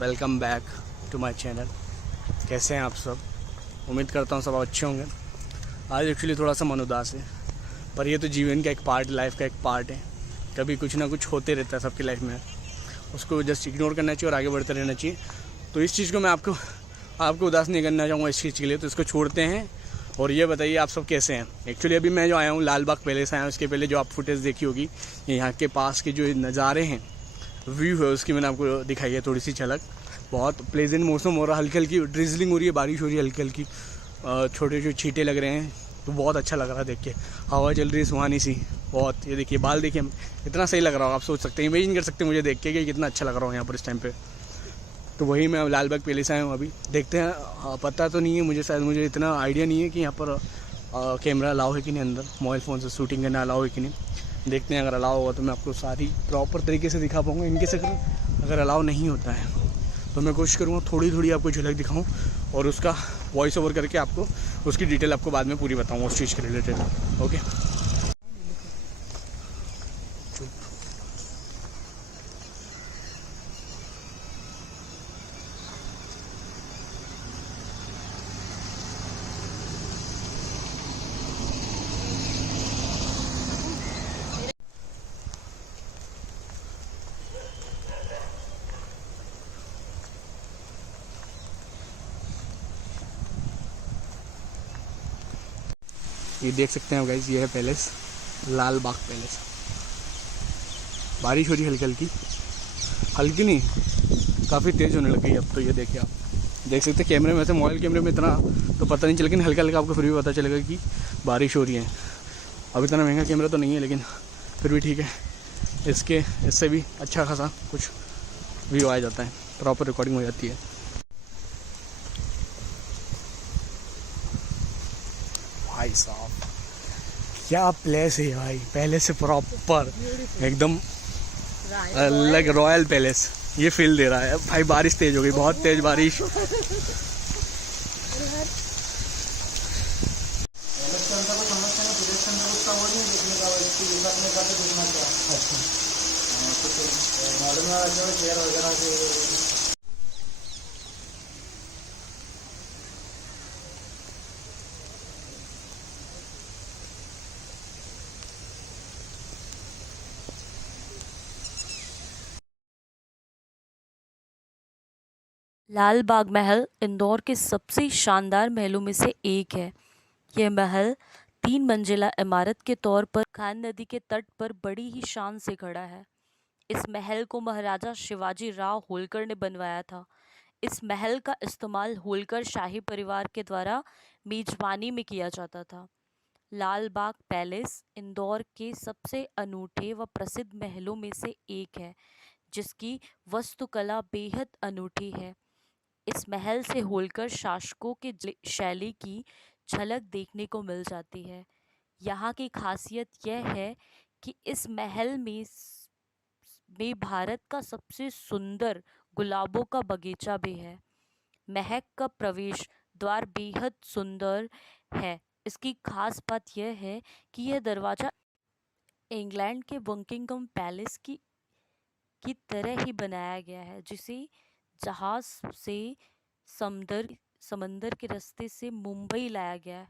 Welcome back to my channel. कैसे हैं आप सब? उम्मीद करता हूँ सब अच्छे होंगे। आज एक्चुअली थोड़ा सा मन उदास है, पर ये तो जीवन का एक पार्ट, लाइफ का एक पार्ट है। कभी कुछ ना कुछ होते रहता है सबकी लाइफ में, उसको जस्ट इग्नोर करना चाहिए और आगे बढ़ते रहना चाहिए। तो इस चीज़ को मैं आपको उदास नहीं करना चाहूँगा इस चीज़ के लिए, तो इसको छोड़ते हैं। और ये बताइए आप सब कैसे हैं? एक्चुअली अभी मैं जो आया हूँ लाल बाग पैलेस आया हूँ। इसके पहले जो आप फुटेज देखी होगी, यहाँ के पास के जो नज़ारे हैं, व्यू है, उसकी मैंने आपको दिखाई है थोड़ी सी झलक। बहुत प्लेजेंट मौसम हो रहा है, हल्की हल्की ड्रिजलिंग हो रही है, बारिश हो रही है हल्की हल्की, छोटे छोटे छींटे लग रहे हैं, तो बहुत अच्छा लग रहा है देख के। हवा चल रही है सुहानी सी बहुत। ये देखिए बाल देखिए, इतना सही लग रहा हो, आप सोच सकते हैं, इमेजिन कर सकते हैं मुझे देख के कि कितना अच्छा लग रहा हो यहाँ पर इस टाइम पे। तो वही मैं लाल बाग पैलेस आया हूँ अभी, देखते हैं। पता तो नहीं है मुझे, शायद मुझे इतना आइडिया नहीं है कि यहाँ पर कैमरा अलाउ है कि नहीं, अंदर मोबाइल फ़ोन से शूटिंग करना अलाउ है कि नहीं। देखते हैं, अगर अलाउ होगा तो मैं आपको सारी प्रॉपर तरीके से दिखा पाऊँगा। इनके से अगर अलाउ नहीं होता है तो मैं कोशिश करूँगा थोड़ी थोड़ी आपको झलक दिखाऊँ, और उसका वॉइस ओवर करके आपको उसकी डिटेल आपको बाद में पूरी बताऊँगा उस चीज़ के रिलेटेड। ओके, ये देख सकते हैं गाइस, ये है पैलेस, लाल बाग पैलेस। बारिश हो रही है हल्की हल्की, हल्की नहीं काफ़ी तेज़ होने लग गई अब तो। ये देखिए, आप देख सकते हैं कैमरे में, वैसे मोबाइल कैमरे में इतना तो पता नहीं चला, लेकिन हल्का हल्का आपको फिर भी पता चलेगा कि बारिश हो रही है। अब इतना महंगा कैमरा तो नहीं है, लेकिन फिर भी ठीक है, इससे भी अच्छा खासा कुछ व्यू आ जाता है, प्रॉपर रिकॉर्डिंग हो जाती है। भाई साहब क्या प्लेस है भाई, पहले से प्रॉपर एकदम अलग रॉयल पैलेस ये फील दे रहा है। भाई बारिश तेज हो गई, बहुत तेज बारिश। लाल बाग महल इंदौर के सबसे शानदार महलों में से एक है। यह महल 3 मंजिला इमारत के तौर पर खान नदी के तट पर बड़ी ही शान से खड़ा है। इस महल को महाराजा शिवाजी राव होलकर ने बनवाया था। इस महल का इस्तेमाल होलकर शाही परिवार के द्वारा मेजबानी में किया जाता था। लाल बाग पैलेस इंदौर के सबसे अनूठे व प्रसिद्ध महलों में से एक है, जिसकी वास्तुकला बेहद अनूठी है। इस महल से होलकर शासकों की शैली की झलक देखने को मिल जाती है। यहाँ की खासियत यह है कि इस महल में भारत का सबसे सुंदर गुलाबों का बगीचा भी है। महक का प्रवेश द्वार बेहद सुंदर है। इसकी खास बात यह है कि यह दरवाजा इंग्लैंड के बकिंगम पैलेस की तरह ही बनाया गया है, जिसे जहाज से समंदर समंदर के रास्ते से मुंबई लाया गया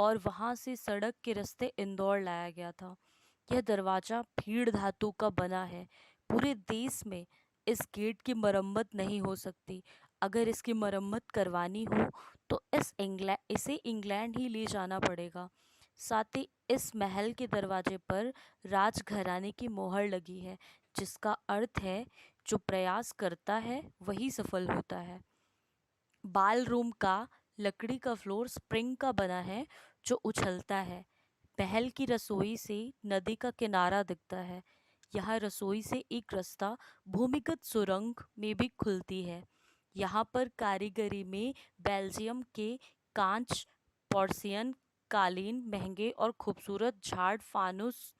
और वहां से सड़क के रास्ते इंदौर लाया गया था। यह दरवाजा भीड़ धातु का बना है। पूरे देश में इस गेट की मरम्मत नहीं हो सकती। अगर इसकी मरम्मत करवानी हो तो इसे इंग्लैंड ही ले जाना पड़ेगा। साथ ही इस महल के दरवाजे पर राजघराने की मोहर लगी है, जिसका अर्थ है जो प्रयास करता है वही सफल होता है। बाल रूम का लकड़ी का फ्लोर स्प्रिंग का बना है जो उछलता है। महल की रसोई से नदी का किनारा दिखता है। यहाँ रसोई से एक रास्ता भूमिगत सुरंग में भी खुलती है। यहाँ पर कारीगरी में बेल्जियम के कांच, पोर्सियन, कालीन, महंगे और खूबसूरत झाड़ फानुस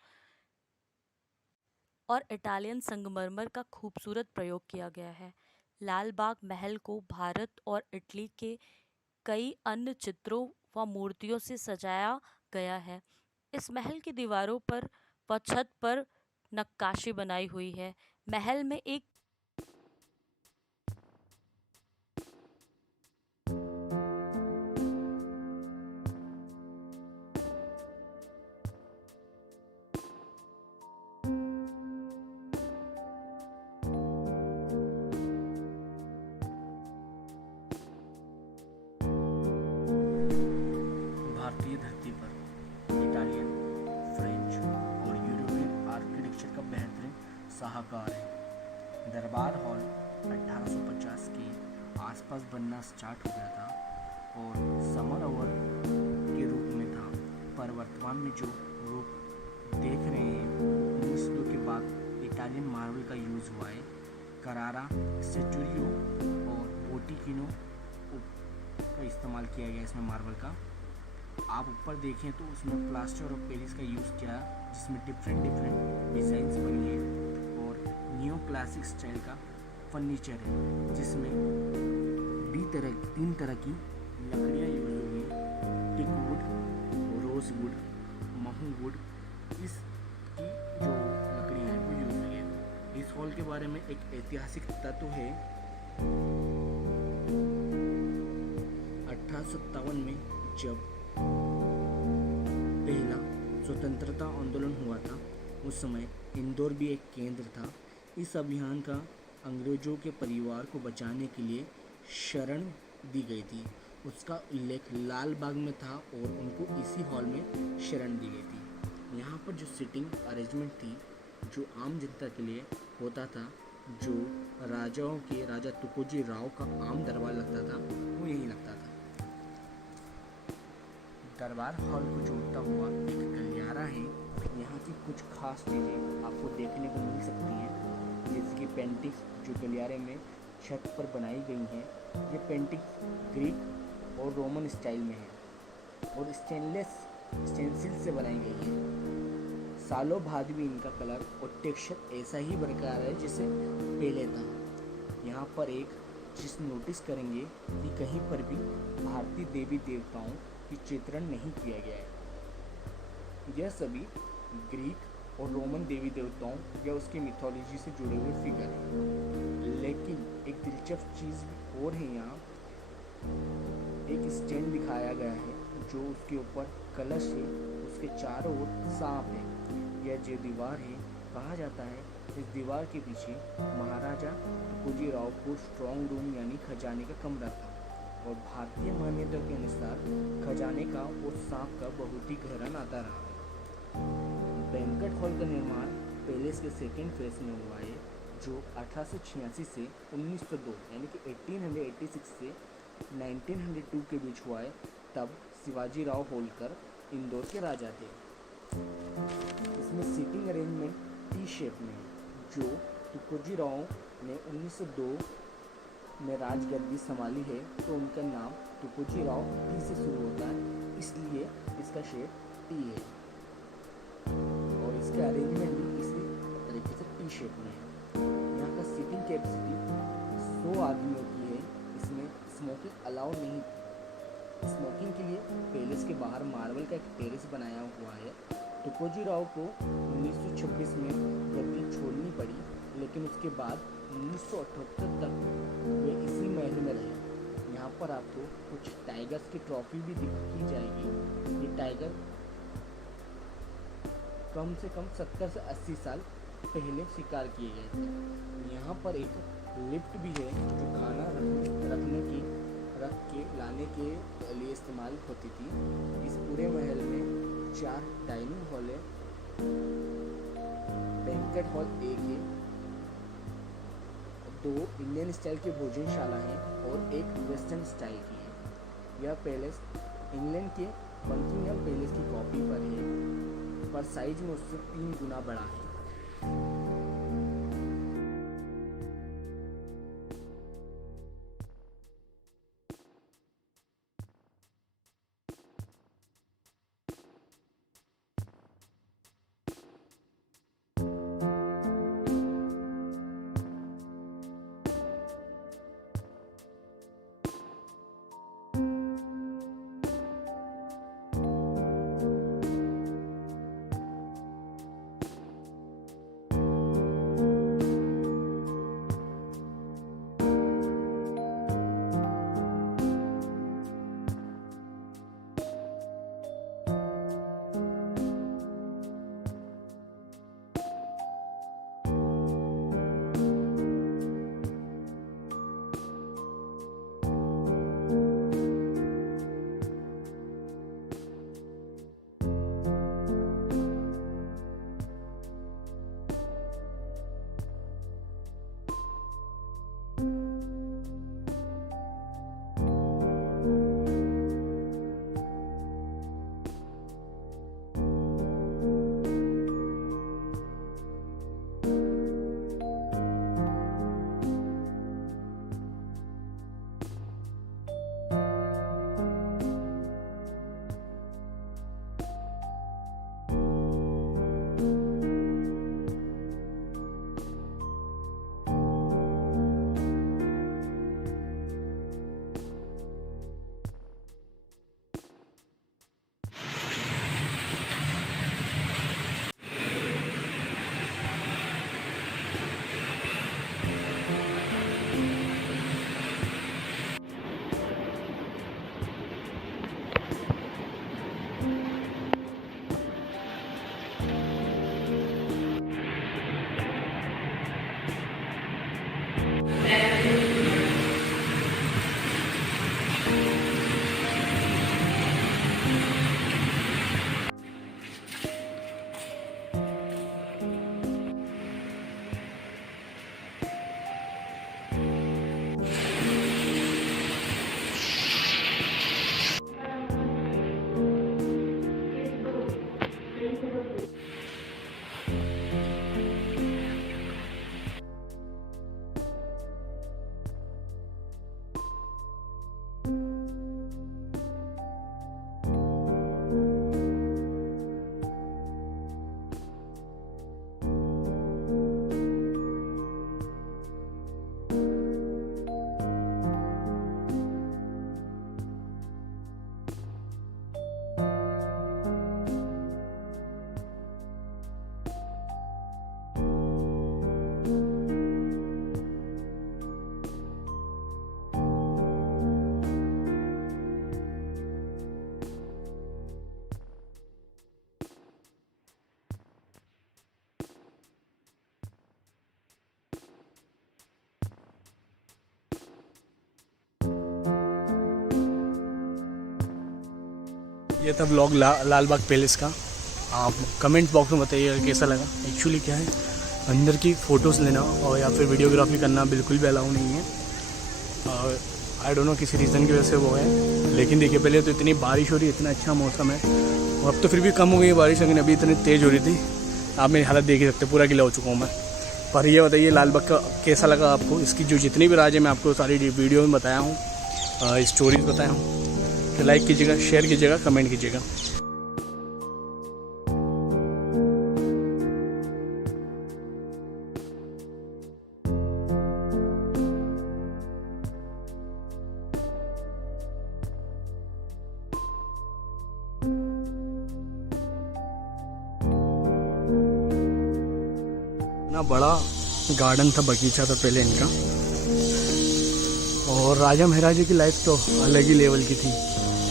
और इटालियन संगमरमर का खूबसूरत प्रयोग किया गया है। लाल बाग महल को भारत और इटली के कई अन्य चित्रों व मूर्तियों से सजाया गया है। इस महल की दीवारों पर व छत पर नक्काशी बनाई हुई है। महल में एक शाहकार है। दरबार हॉल 1850 के आसपास बनना स्टार्ट हो गया था और समर ओवर के रूप में था, पर वर्तमान में जो रूप देख रहे हैं 1902 के बाद इटालियन मार्बल का यूज़ हुआ है। करारा, सेटुरियो और बोटिकिनो का इस्तेमाल किया गया इसमें मार्बल का। आप ऊपर देखें तो उसमें प्लास्टर ऑफ पेरिस का यूज़ किया, जिसमें डिफरेंट डिज़ाइंस बनी है और न्यू क्लासिक स्टाइल का फर्नीचर है, जिसमें तीन तरह की लकड़ियाँ यूज हुई हैं। टिक वुड, रोज वुड, महू वुड, इसकी जो लकड़ियाँ हैं वो यूज हुई है। इस हॉल के बारे में एक ऐतिहासिक तत्व है। 1857 में जब पहला स्वतंत्रता आंदोलन हुआ था, उस समय इंदौर भी एक केंद्र था। इस अभियान का अंग्रेजों के परिवार को बचाने के लिए शरण दी गई थी। उसका उल्लेख लाल बाग में था और उनको इसी हॉल में शरण दी गई थी। यहाँ पर जो सीटिंग अरेंजमेंट थी, जो आम जनता के लिए होता था, जो राजा तुकोजी राव का आम दरबार लगता था, वो यहीं लगता था। दरबार हॉल को जोड़ता हुआ एक गलियारा है। यहाँ की कुछ खास चीज़ें आपको देखने को मिल सकती हैं, जैसे कि पेंटिंग्स जो गलियारे में छत पर बनाई गई हैं। ये पेंटिंग्स ग्रीक और रोमन स्टाइल में है और स्टेंसिल से बनाई गई है। सालों बाद भी इनका कलर और टेक्सचर ऐसा ही बरकरार है जैसे पहले था। यहाँ पर एक चीज़ नोटिस करेंगे कि कहीं पर भी भारतीय देवी देवताओं की चित्रण नहीं किया गया है। यह सभी ग्रीक और रोमन देवी देवताओं या उसकी मिथोलॉजी से जुड़े हुए फिगर हैं। लेकिन एक दिलचस्प चीज़ और है, यहाँ एक स्टैंड दिखाया गया है जो उसके ऊपर कलश है, उसके चारों ओर सांप है। यह जो दीवार है, कहा जाता है इस दीवार के पीछे महाराजा तुकोजी राव को स्ट्रॉन्ग रूम यानी खजाने का कमरा था और भारतीय मान्यता के अनुसार खजाने का और सांप का बहुत ही गहरा नाता रहा है। बैंक्वेट हॉल का निर्माण पैलेस के सेकेंड फेज में हुआ है, जो 1886 से 1902 यानी कि 1886 से 1902 के बीच हुआ है। तब शिवाजी राव होलकर इंदौर के राजा थे। इसमें सीटिंग अरेंजमेंट टी शेप में है, जो तुकोजी राव ने 1902 में राजगद्दी संभाली है, तो उनका नाम तुकोजी राव टी से शुरू होता है, इसलिए इसका शेप टी है और इसका अरेंजमेंट भी इसी तरीके से टी शेप में है। यहाँ का सीटिंग कैपेसिटी 100 आदमियों की है। इसमें स्मोकिंग अलाउ नहीं। स्मोकिंग के लिए पैलेस के बाहर मार्बल का एक टेरेस बनाया हुआ है। तुकोजी राव को 1926 में गद्दी छोड़नी पड़ी, लेकिन उसके बाद 1978 तक वे इसी महल में रहे। यहाँ पर आपको कुछ टाइगर्स की ट्रॉफी भी की जाएगी। ये टाइगर कम से कम 70 से 80 साल पहले शिकार किए गए थे। यहाँ पर एक लिफ्ट भी है जो खाना रख के लाने के लिए इस्तेमाल होती थी। इस पूरे महल में 4 डाइनिंग हॉल है, बैंक्वेट हॉल एक है, 2 इंडियन स्टाइल की भोजनशाला है और एक वेस्टर्न स्टाइल की है। यह पैलेस इंग्लैंड के बकिंगहम पैलेस की कॉपी पर है, पर साइज में उससे 3 गुना बड़ा है। ये था व्लॉग लाल बाग पैलेस का। आप कमेंट बॉक्स में बताइएगा कैसा लगा। एक्चुअली क्या है, अंदर की फ़ोटोज़ लेना और या फिर वीडियोग्राफी करना बिल्कुल भी अलाउ नहीं है। आई डोंट नो किसी रीज़न की वजह से वो है। लेकिन देखिए, पहले तो इतनी बारिश हो रही है, इतना अच्छा मौसम है, और अब तो फिर भी कम हो गई है बारिश, लेकिन अभी इतनी तेज़ हो रही थी। आप मेरी हालत देख ही सकते, पूरा गीला हो चुका हूँ मैं। पर ये बताइए लाल बाग का कैसा लगा आपको। इसकी जो जितनी भी राज है मैं आपको सारी वीडियो में बताया हूँ, स्टोरीज बताया हूँ। तो लाइक कीजिएगा, शेयर कीजिएगा, कमेंट कीजिएगा। इतना बड़ा गार्डन था, बगीचा था पहले इनका। और राजा महाराजा की लाइफ तो अलग ही लेवल की थी।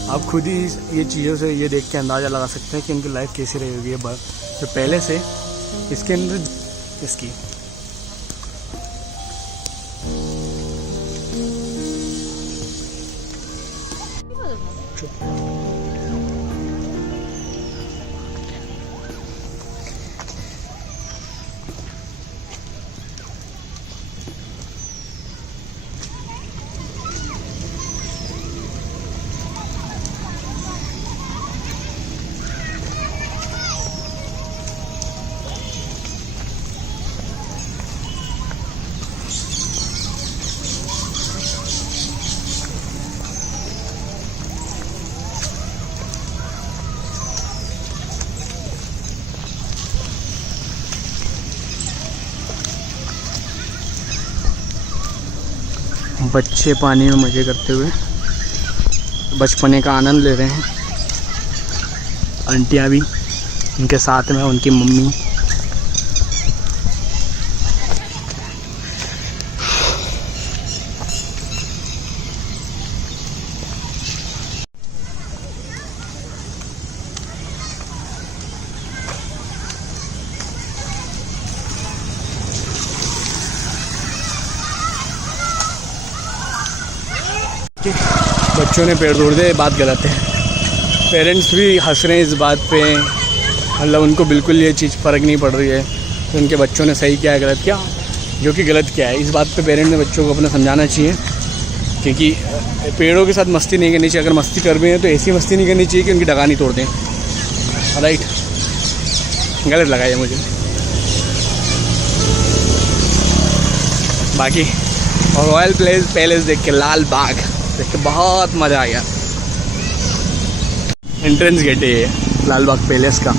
आप खुद ही ये चीज़ों से ये देख के अंदाज़ा लगा सकते हैं कि इनकी लाइफ कैसी रही होगी। जो पहले से इसके अंदर इसकी बच्चे पानी में मज़े करते हुए बचपने का आनंद ले रहे हैं। आंटियाँ भी उनके साथ में, उनकी मम्मी। बच्चों ने पेड़ तोड़ दिया, ये बात गलत है। पेरेंट्स भी हंस रहे हैं इस बात पे, मतलब उनको बिल्कुल ये चीज़ फ़र्क नहीं पड़ रही है तो उनके बच्चों ने सही किया है गलत क्या, जो कि गलत क्या है। इस बात पे पेरेंट्स ने बच्चों को अपना समझाना चाहिए, क्योंकि पेड़ों के साथ मस्ती नहीं करनी चाहिए। अगर मस्ती कर रहे हैं तो ऐसी मस्ती नहीं करनी चाहिए कि उनकी डगानी तोड़ दें। राइट, गलत लगा ये मुझे। बाकी और रॉयल पैलेस देख के, लाल बाग देख के बहुत मज़ा आ गया। एंट्रेंस गेट है ये लाल बाग पैलेस का।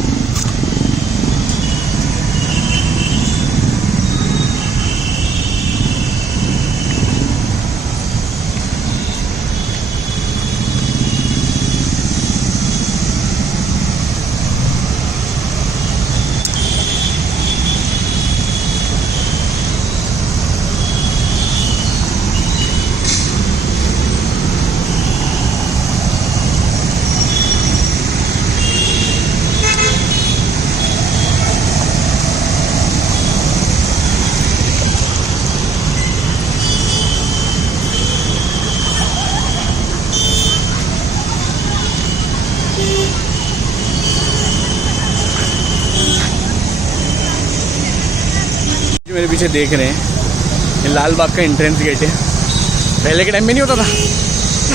मेरे पीछे देख रहे हैं ये लाल बाग का एंट्रेंस गेट है। पहले के टाइम में नहीं होता था,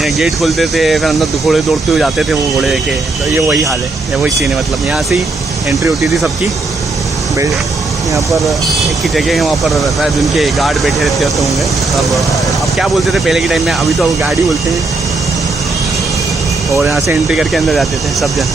ये गेट खोलते थे, फिर अंदर घोड़े दौड़ते हुए जाते थे वो घोड़े लेके। तो ये वही हाल है, ये वही सीन है। मतलब यहाँ से ही एंट्री होती थी सबकी। यहाँ पर एक ही जगह है, वहाँ पर रहता है जिनके गार्ड बैठे रहते होंगे। अब क्या बोलते थे पहले के टाइम में, अभी तो अब गार्ड ही बोलते हैं। और यहाँ से एंट्री करके अंदर जाते थे सब जन।